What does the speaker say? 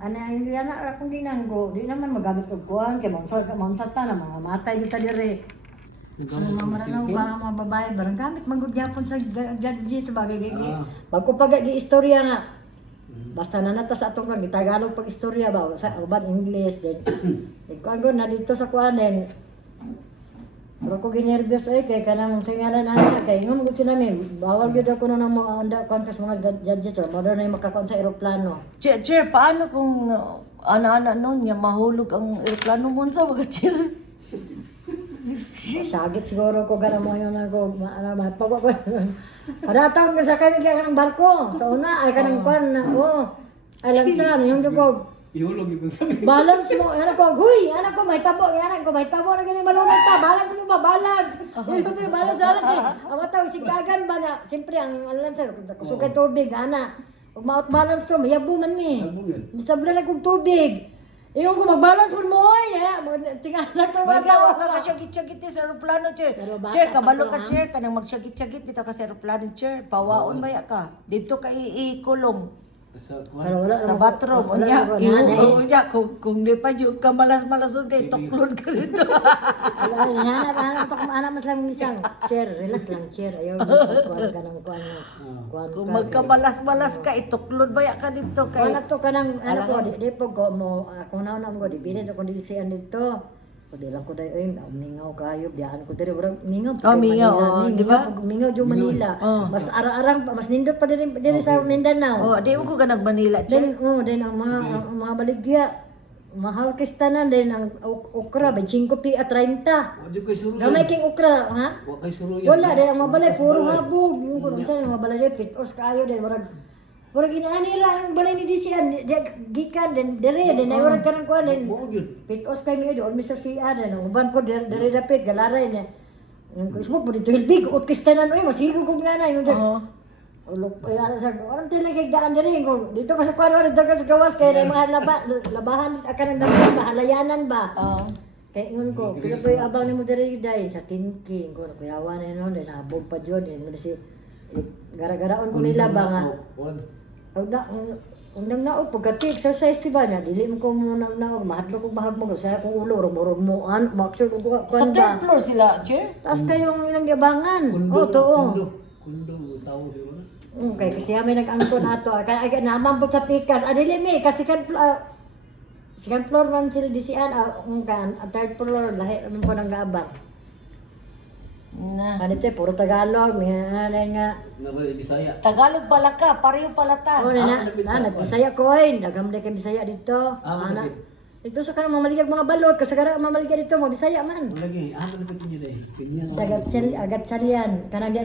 ano hindi na akong ginanggo, di naman magamit og kuan kay mamsata na mga matay dito dire. Ang mamaranaw ba mga babae barang gamit manggod gyapon sa judge sa bagay gigi. Bagko pag istorya nga. Basta na nata sa atong kan Tagalog pag istorya ba sa uban English din. Kuan na dito sa kuan din. Ako ginervyos ay kay kanang singalan ana kay ngum gud sila mi bawal gyud ako nang mga anda kon kas mga judges mo na makakon sa eroplano. Chair, paano kung ana-ana noon niya mahulog ang eroplano mo sa mga chair? Sagit siguro ko gana mo yun ako ano mapag ko. Para taon ka sa kami ng barko. Sa una ay kanang kuan na ay lansan yung ko. Ihulog yung sabi. Balance mo, anak ko, huy, anak ko, may tabo na ganyan malunod ta, balance mo ba, balance. Balance, tao, sigdagan ba na, siyempre, ang lansan, kusugay tubig, ana. Pag ma-balance to, mayabu man mi. Nisabla na kong tubig. Yung kung mag-balance mo tingnan na ito. Magawa ka kasyagit-syagit sa aeroplano, chair. Chair, kabalo ka, chair, kanang magsyagit-syagit, bitaw ka sa aeroplano, chair. Pawaon ba ya ka? Dito ka ikulong. Sa bathroom, unya, kung di pa yung ka malas-malason kay tuklod ka dito. Hanap mas lang isang chair, relax lang chair. Ayaw kuan ka ng kuan. Kung magkamalas-malas ka, ituklod ba ya ka dito kay... Wala to ka ng, ano ko, di po ko mo, kung naunang ko, di bilin ako disiyan dito. Kundi lang ko dahil, mingaw kayo, biyaan ko dahil, mingaw. Mingaw, di ba? Mingaw yung Manila. Mas arang, mas nindot pa diri sa Mindanao. Di ko ka nag-Manila, chair. Then ang mga baligya, mahal kistanan, then ang okra, 25 pi at 30. Gamay king okra, ha? Wala, then ang mabalay, puro habog. Yung kung saan, ang mabalay, pitos kayo, then warag inaani lang ang balay ni Disian, gikan, then dire, then ay warag ka ng kuhan, then pitos kayo ngayon, doon misa siya, then ang uban po, dire dapit, galaray niya. Yung kusmo po dito, hilbig, utkistanan, masigong kong nanay, yung ulok ay ara sa orang tila kay daan diri ko dito ka sa kwarto dito ka sa gawas kay mga labahan akan ng dapit mahalayanan ba kay ngun ko pero po abang ni mo diri dai sa thinking ko kuyawan na non din habog pa jud din mo si gara-garaon ko nila ba nga undang na pagka exercise diba niya dili mo ko muna na mahadlo ko mahagmog sa akong ulo mo maksud ko sa third floor sila, chair? Taas kayong ilang yabangan Kundo tao di ba? Okay, kasi kami nag-angkon ato. Kaya naman po sa pikas. Adili mi, kasi second floor man sila disian. Third floor, lahi naman po ng gaabang. Ano ito, puro Tagalog. May nga. Bisaya. Tagalog pala ka, pareho pala ta. Oo, nag-Bisaya ko eh. Nagamday ka Bisaya dito. Ito sa kanang mamaligag mga balot. Kasi karang mamaligag dito, mga Bisaya man. Lagi, ano na pati niya dahil? Agat salyan. Kanang